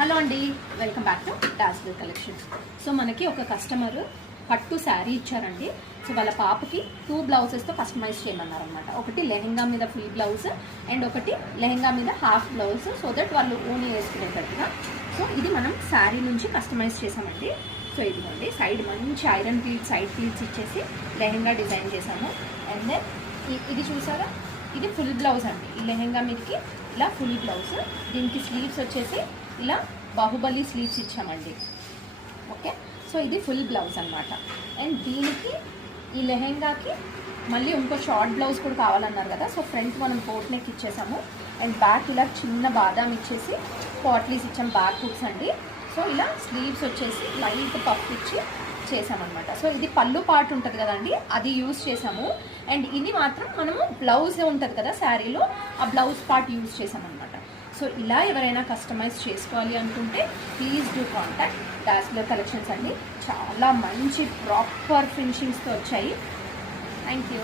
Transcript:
Hello అండి, welcome back to డాస్లర్ collections. So మనకి ఒక కస్టమర్ పట్టు శారీ ఇచ్చారండి. సో వాళ్ళ పాపకి 2 బ్లౌజెస్తో కస్టమైజ్ చేయమన్నారనమాట. ఒకటి లెహెంగా మీద ఫుల్ బ్లౌజ్ అండ్ ఒకటి లెహెంగా మీద హాఫ్ బ్లౌజ్, సో దట్ వాళ్ళు ఓన్ వేసుకునేటట్టుగా. సో ఇది మనం శారీ నుంచి కస్టమైజ్ చేసామండి. సో ఇదిగోండి, సైడ్ మంచి ఐరన్ ప్లీట్స్, సైడ్ ప్లీట్స్ ఇచ్చేసి లెహెంగా డిజైన్ చేసాము. అండ్ దెన్ ఇది చూసారా, ఇది ఫుల్ బ్లౌజ్ అండి. ఈ లెహెంగా మీదకి ఇలా ఫుల్ బ్లౌజ్, దీనికి స్లీవ్స్ వచ్చేసి ఇలా బాహుబలి స్లీవ్స్ ఇచ్చామండి. ఓకే, సో ఇది ఫుల్ బ్లౌజ్ అనమాట. అండ్ దీనికి ఈ లెహెంగాకి మళ్ళీ ఇంకో షార్ట్ బ్లౌజ్ కూడా కావాలన్నారు కదా, సో ఫ్రంట్ మనం కోట్ నెక్ ఇచ్చేసాము. అండ్ బ్యాక్ ఇలా చిన్న బాదాం ఇచ్చేసి పాట్లీస్ ఇచ్చాం, బ్యాక్ హుక్స్ అండి. సో ఇలా స్లీవ్స్ వచ్చేసి లైట్ పఫ్ ఇచ్చి చేసామన్నమాట. సో ఇది పళ్ళు పార్ట్ ఉంటుంది కదండి, అది యూజ్ చేసాము. అండ్ ఇది మాత్రం మనము బ్లౌజ్ ఉంటుంది కదా శారీలో, ఆ బ్లౌజ్ పార్ట్ యూజ్ చేసామన్నమాట. సో ఇలా ఎవరైనా కస్టమైజ్ చేసుకోవాలి అనుకుంటే ప్లీజ్ డూ కాంటాక్ట్ డాస్లర్ కలెక్షన్స్ అండి. చాలా మంచి ప్రాపర్ ఫినిషింగ్స్తో వచ్చాయి. Thank you.